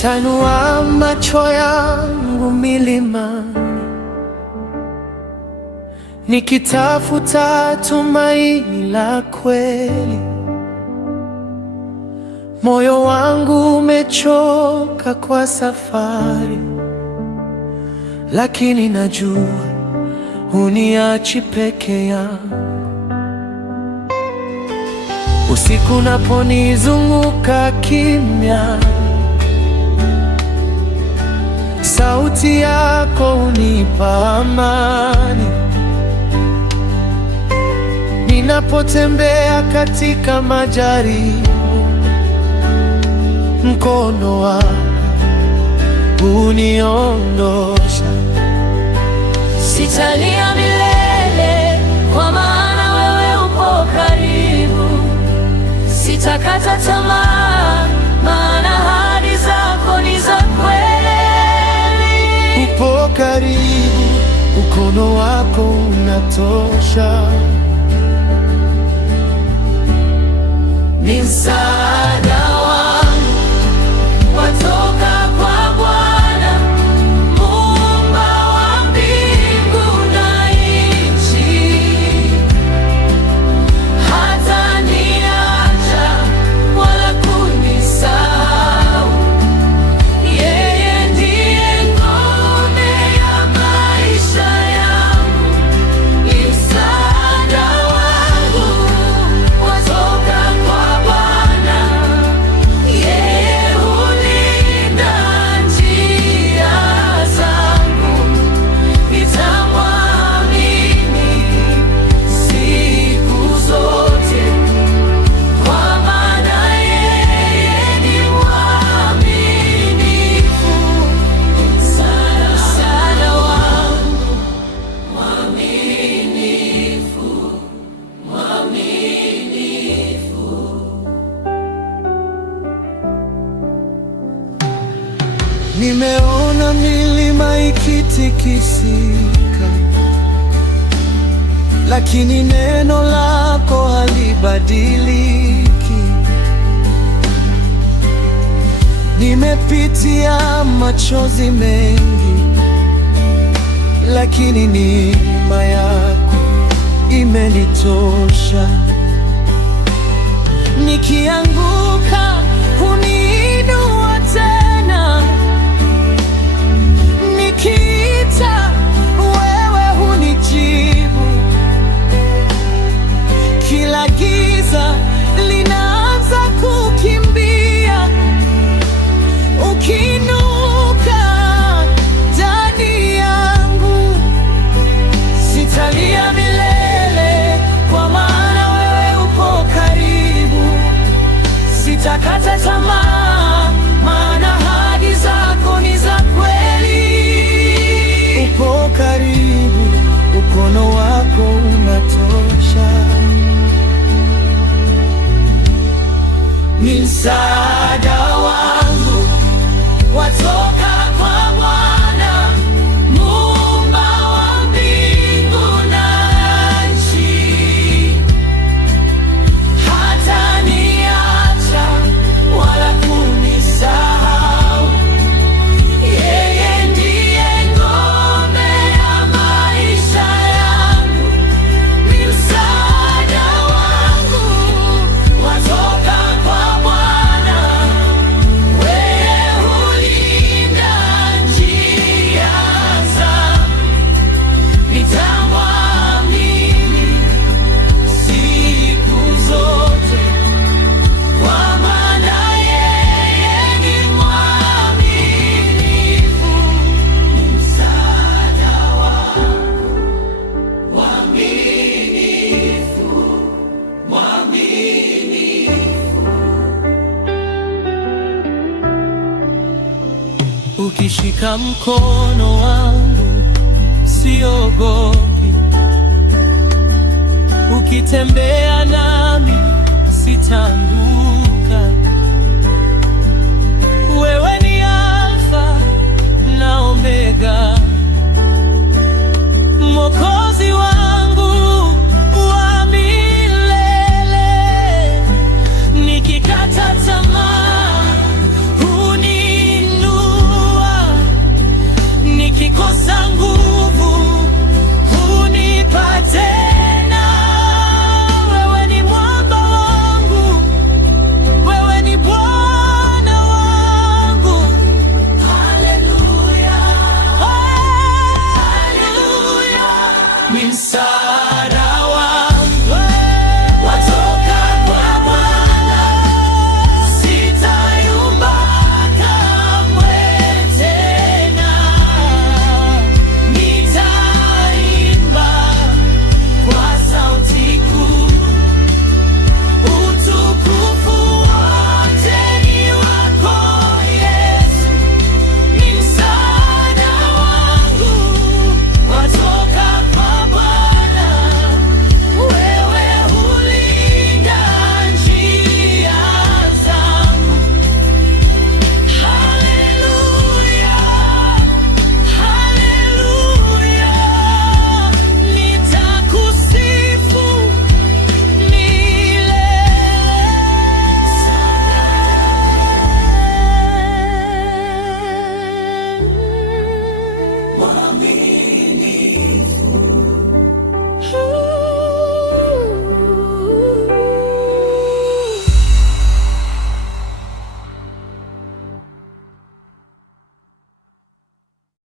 Nitanua macho yangu milimani, nikitafuta tumaini la kweli. Moyo wangu umechoka kwa safari, lakini najua huniachi peke yangu. Usiku unaponizunguka kimya, sauti yako hunipa amani. Ninapotembea katika majaribu, mkono wako huniondosha. Sitalia milele, kwa maana wewe upo karibu. Sitakata tamaa, maana ahadi zako ni za kweli. Upo karibu, mkono wako unatosha. Ni msaada wangu watoka kwa Bwana, Muumba wa mbingu na nchi. Hataniacha wala kunisahau. Yeye ndiye ngome ya maisha yangu. Ni msaada wangu watoka kwa Bwana, yeye hulinda njia zangu. Nitamwamini siku zote, kwa maana yeye ni mwaminifu. Msaada wangu mwaminifu, mwaminifu. Nimeona milima ikitikisika, lakini neno lako halibadiliki. Nimepitia machozi mengi, lakini neema yako imenitosha. Nikianguka huniinua tena, nikiita wewe hunijibu. Kila giza linaanza kukimbia, ukiinuka ndani yangu. Sitalia milele, kwa maana wewe upo karibu. Sitakata tamaa, maana ahadi zako ni za kweli. Upo karibu, mkono wako unatosha. Ni msaada wangu watoka kwa Bwana, Muumba wa mbingu na nchi. Hataniacha wala kunisahau. Yeye ndiye ngome ya maisha yangu. Ni msaada wangu watoka kwa Bwana, wewe hulinda njia zangu. Nitamwamini siku zote, kwa maana yeye ni mwaminifu. Msaada wangu mwaminifu, mwaminifu. Ukishika mkono wangu siogopi, ukitembea nami sitaanguka. Wewe ni Alfa na Omega, Mwokozi wangu wa milele. Nikikata tamaa huniinua zangu